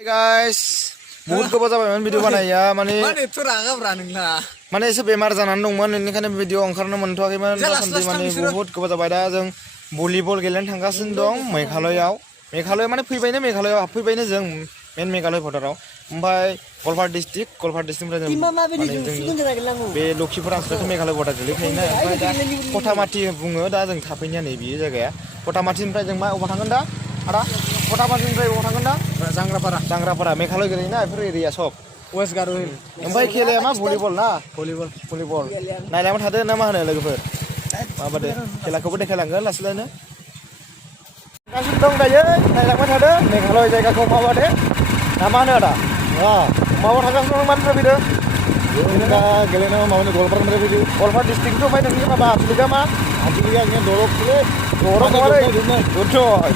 guys, बहुत गोबाव जाबायमोन भिडिअ बानाया माने एसे बेमार जानानै दंमोन बेनिखायनो भिडिअ ओंखारनो मोनथ'वाखैमोन दासान्दि माने बहुत गोबाव जाबाय दा जों भलिबल गेलेनो थांगासिनो दं मेघालयाव माने फैबायनो मेघालयाव हाबफैबायनो जों मेन मेघालय भटाराव ओमफ्राय गलपारा डिस्ट्रिक्टनिफ्राय जों बे लखिपुर ओनसोलाव मेघालय भटार गोलैखायोना ओमफ्राय दा कटामाथि बुङो दा जों थाफैनाया नै बे जायगाया कटामाथिनिफ्राय जों मा अबाव थांगोन दा आदा कटामाथिनिफ्राय अबाव थांगोन दा जांग्रापारा मेघालय गोलैयोना बेफोर एरिया सब वेस्ट गार' हिल ओमफ्राय खेलाया मा भलिबल ना भलिबल नायलांबाय थादो ना मा होनो लोगोफोर माबादो खेलाखौबो देखायलांगोन लासैनो गासिबो दं दायो नायलांबाय थादो मेघालय जायगाखौ माबादो ना मा होनो आदा माबा थांगासिनो दं मानिफ्राय फैदो दा गेलेनायाव माबानो गलपारानिफ्राय फैदो गलपारा डिस्ट्रिक्टनिफ्राय ओमफ्राय नोंनि माबा आथिलिगा मा आथिलिगा जोंनिया दरबलै दरब नङालै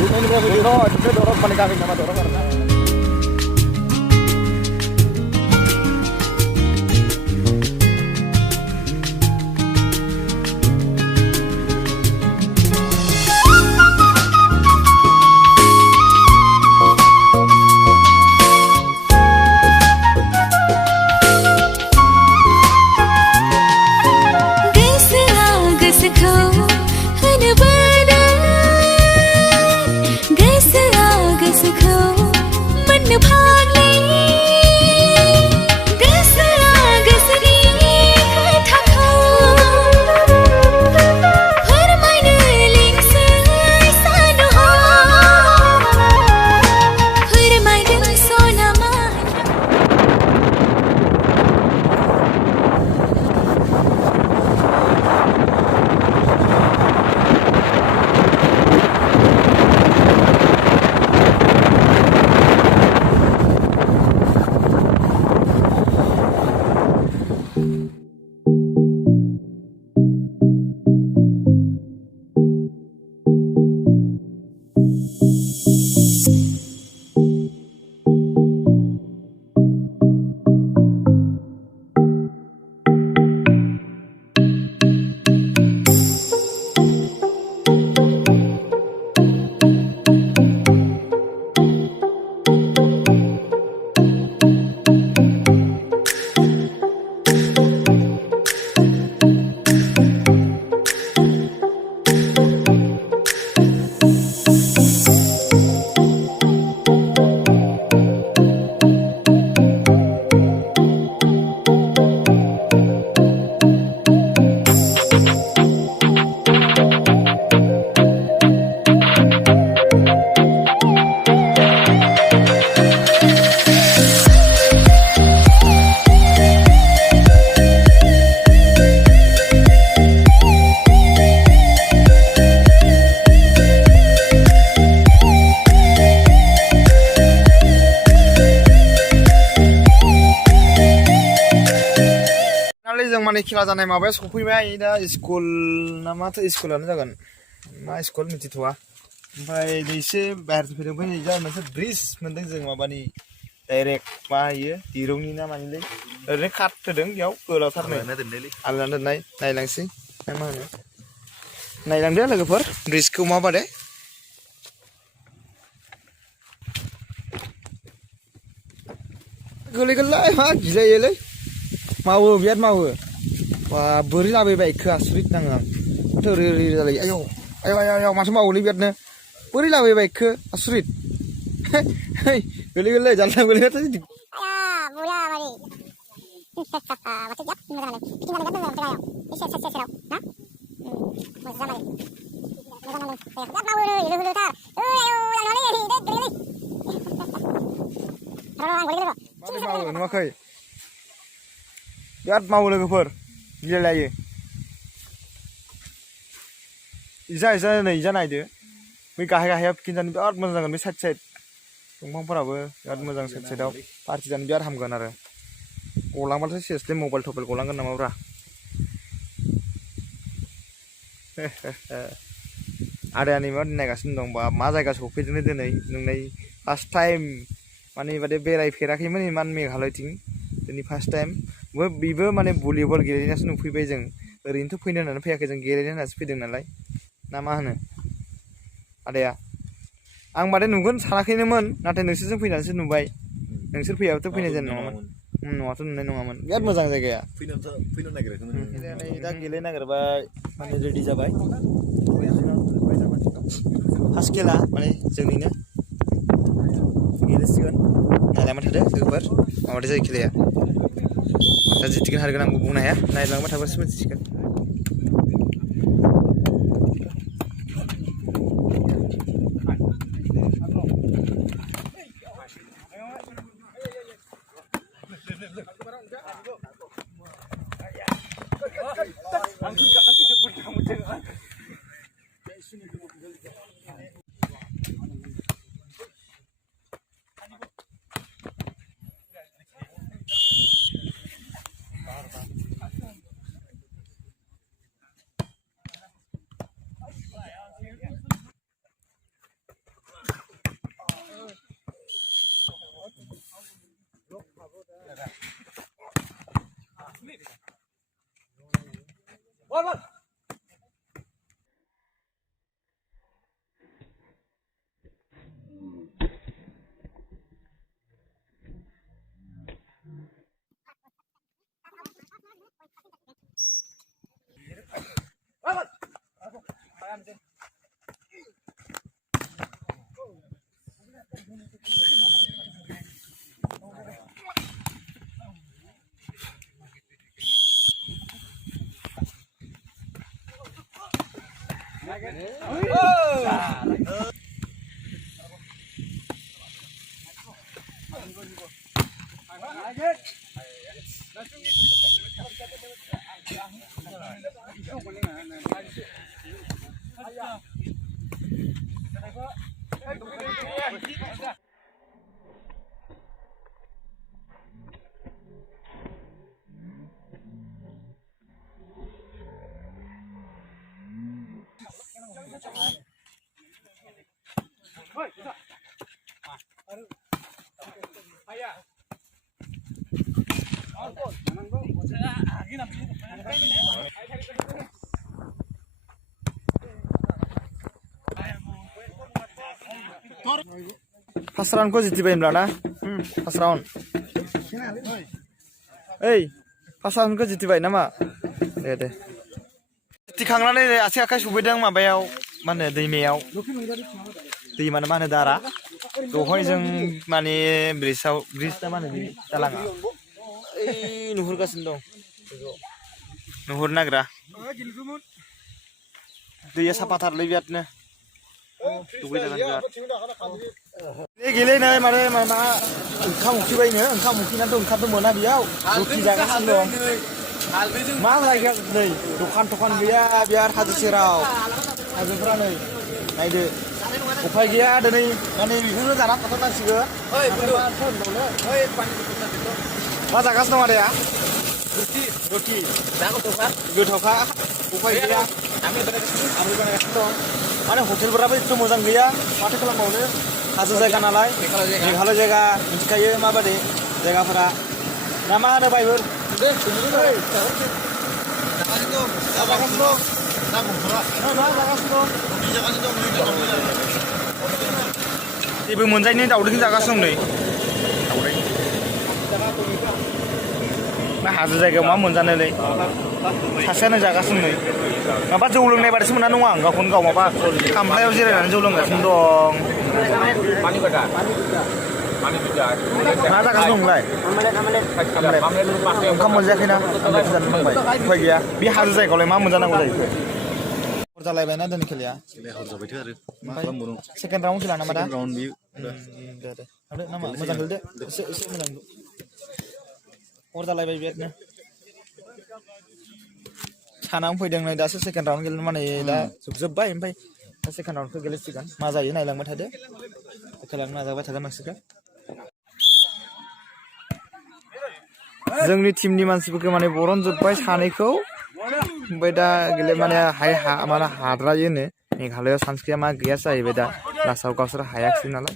दुधनिफ्राय फैदो दरब माने गामि नामा दरब आरोना जों माने खेला जानाय माबाया सफैबाय दा स्कुल ना माथो स्कुलानो जागोन मा स्कुल मिथिथ'वा ओमफ्राय एसे बाहेरनिफ्राय फैदों ओमफ्राय जा मोनसे ब्रिज मोनदों जों माबानि डाइरेक्ट मा होयो दिरुंनि ना मानिलै ओरैनो काट होदों बेयाव गोलावथारनो आलादा दोननाय नायलांसै ना मा होनो नायलांदो लोगोफोर ब्रिजखौ माबादे गोलैगोनलाय मा गिलायोलै मावो बिराद मावो बा बोरै लाबोबाय इखो आसरित नाङो आं माथो ओरै जालायो आयौ माथो मावोलै बिरादनो बोरै लाबोबाय इखो आसरित गोलैगोनलै जानला गोलैबाथाय नुवाखै बिराद मावो लोगोफोर गेलेलायो इजा नै इजा नायदो बै गाहाय खिन्थानो बिराद मोजां जागोन बे साइड दंफांफोराबो बिराद मोजां साइडआव पार्टि जानो बिराद हामगोन आरो गलांबाथाय सेसलै मबाइल थबाइल गलांगोन नामाब्रा आदायानि मा नायगासिनो दं बा मा जायगा सफैदों दिनै नोंनाय फार्स्ट टाइम माने बादि बेरायफेराखैमोन इमान मेघालयथिं दिनै फार्स्ट टाइम बेबो माने भलिबल गेलेनासो नुफैबाय जों ओरैनोथ' फैनो होननानै फैयाखै जों गेलेनो होननासो फैदों नालाय ना मा होनो आदाया आं माने नुगोन सानाखैनोमोन नाथाय नोंसोरजों फैनानैसो नुबाय नोंसोर फैयाबाथ' फैनाय जानाय नङामोन न'आथ' नुनाय नङामोन बिराद मोजां जायगाया फैनो नागिराखैमोन दा गेलेनो नागिरबाय माने रेडि जाबाय फार्स्ट खेला माने जोंनिनो गेलेसिगोन नायलांबाय थादो लोगोफोर माबादि जायो खेलाया दा जिथिगोन हारगोन आंबो बुंनो हाया नायलांबाय थाबासो मिथिसिगोन First round ko जितिबाय होनब्ला ना first round ओइ first round ko जितिबाय नामा दे जितिखांनानै आथिं आखाइ सुबैदों माबायाव मा होनो दैमायाव दैमा मा होनो दारा दहाय जों माने ब्रिज ना मा होनो दालाङा ओइ नुहुरगासिनो दं नुहुरनो नागिरा दैया साफाथारलै बिरादनो दुगैजागोन बिराद गेलेनाय माने मा ओंखाम उखैबायनो ओंखाम उखैनानैथ' ओंखामथ' मोना बेयाव रुटि जागासिनो दं मा जायगा नै दखान थखान गैया बिराद हाजो सेराव हाजोफोरा नै नायदो उफाय गैया दिनै माने बेखौनो जाना थाथ'नांसिगोन मा जागासिनो दं आदाया रुटि गोथावखा उफाय गैया आंबो बानायगासिनो दं माने हटेलफोराबो एथ' मोजां गैया माथो खालामबावनो हाजो जायगा नालाय मेघालय जायगा मिथिखायो माबादि जायगाफोरा ना मा होनो बायफोर जेबो मोनजायनि दाउदैखौ जागासिनो दं नै मा हाजो जायगायाव मा मोनजानोलै सासेयानो जागासिनो नै माबा जौ लोंनाय बादिसो मोना नङा आं गावखौनो गाव माबा खामफ्लायाव जिरायनानै जौ लोंगासिनो दं मा जागासिनो दं नोंलाय ओंखाम मोनजायाखैना जानो नांबाय उफाय गैया बे हाजो जायगायावलाय मा मोनजानांगौ जायो हर जालायबायना दिनै खेलाया हर जाबायथ' आरो सेकेन्ड राउन्ड खेला नामा दा दे थांदो नामा मोजां गेलेदो एसे मोजां हर जालायबाय बिरादनो सानावनो फैदों नै दासो सेकेन्ड राउन्ड गेलेनो माने दा जोबजोब्बाय ओमफ्राय दा सेकेन्ड राउन्डखौ गेलेसिगोन मा जायो नायलांबाय थादो खेलाखौ नाजाबाय थागोन नोंसोरखौ जोंनि टिमनि मानसिफोरखौ माने बरनजोब्बाय सानैखौ ओमफ्राय दा गेले माने माने हाद्रायोनो मेघालयआव सानस्क्रिया मा गैया जाहैबाय दा लास्टआव गावसोर हायाखिसै नालाय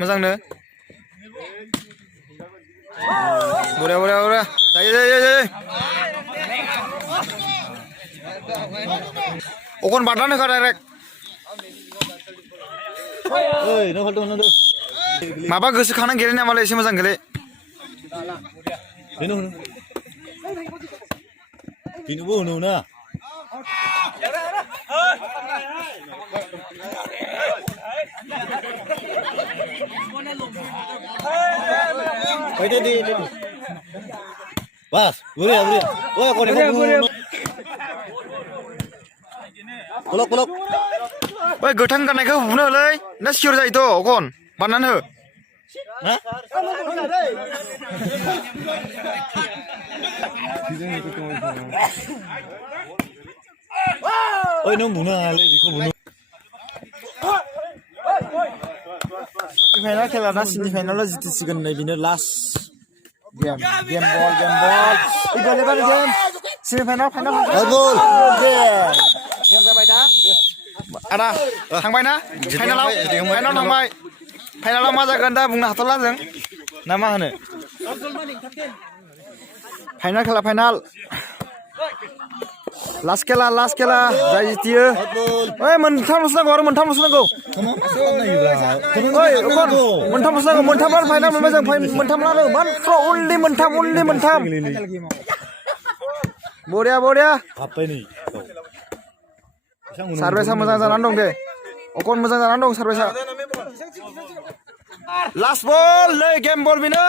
मोजांनो बरिया बरिया बरिया जायो जायो जायो अखन बारलानो होखा डाइरेक्ट माबा गोसोखांना गेलेनाया मालाय एसे मोजां गेले बेनोबो होनो ना दे बस बुरिया बुरिया ओए कोने kolok kolok ओइ गोथां गाननायखौ बुनो होलै ना सियर जायोथ' अखन बारनानै हो ओइ नों बुनो हायालै बेखौ बुनो सेमिफाइनाल खेला ना सेमिफाइनालाव जितिसिगोन नै बेनो लास्ट गेम बल इगलेबार गेम सेमिफाइनाल फाइनाल गोल गेम जाबाय दा आदा थांबाय ना फाइनालाव थांबाय फाइनालाव मा जागोन दा बुंनो हाथ'ला जों ना मा होनो फाइनाल खेला फाइनाल लास्ट खेला जाय जितियो ओइ मोनथामल'सो नांगौ आरो मोनथामल'सो नांगौ ओइ अखन मोनथामल'सो नांगौ मोनथाम फाइनाल मोनबाय जों मोनथामलानो मात्र अनलि मोनथाम बरिया हाबबाय नै सार्भिसा मोजां जानानै दं दे अखन मोजां जानानै दं सार्भिसा लास्ट बल नै गेम बल बेनो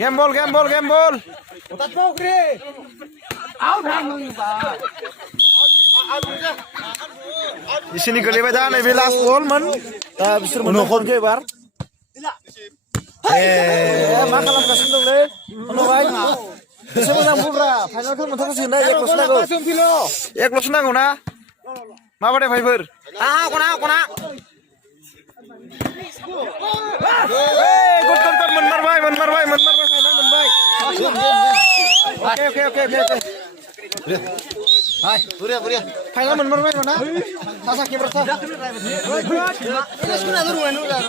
गेम बल इसोरनि गोलैबाय दा नैबे लास्ट बलमोन दा बिसोर मोनखनखो एबार मा खालामगासिनो दंलै फंबाय एसे मोजां बुब्रा फाइनालखौ मोनथामसो होना एकल'सो नांगौ ना माबादे भाइफोर खना गुड मोनमारबाय फाइनाल मोनबाय बुरिया फाइनाल मोनमारबाय ना थासा केमेरा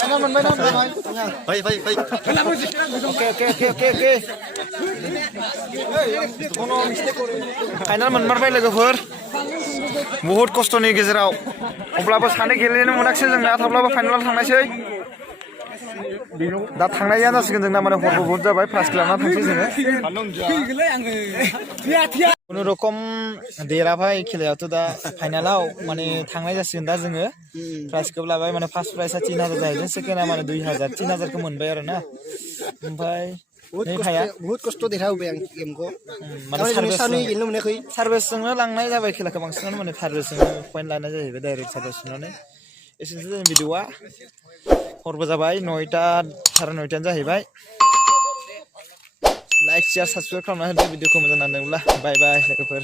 फाइनाल मोनबाय ना फै ओके फाइनाल मोनमारबाय लोगोफोर बहुत खस्थ'नि गेजेराव अब्लाबो सानै गेलेनो मोनाखिसै जोंना थेवब्लाबो फाइनालाव थांनायसै दा थांनाया जासिगोन जोंना माने हरबो बहुत जाबाय प्राइज लाना थांसै जोङो खुनुरखम देराबाय खेलायावथ' दा फाइनालाव माने थांनाय जासिगोन दा जोङो प्राइजखौ लाबाय माने फार्स्ट प्राइजआ 3000 जाहैदों सेकेन्डआ माने 2000 3000खौ मोनबाय आरो ना ओमफ्राय नै भाया बहुत खस्थ' देरहाबोबाय आं गेमखौ माने गेलेनो मोनाखै सार्भिसजोंनो लांनाय जाबाय खेलाखौ बांसिनानो माने सार्भिसजोंनो पइन्ट लानाय जाहैबाय डाइरेक्ट सार्भिसजोंनो एसेनोसै जोंनि भिडिअआ हरबो जाबाय 9टा 9:30 जाहैबाय लाइक शेयार साबस्क्राइब खालामना होदो भिडिअखौ मोजां नांदोंब्ला बाय लोगोफोर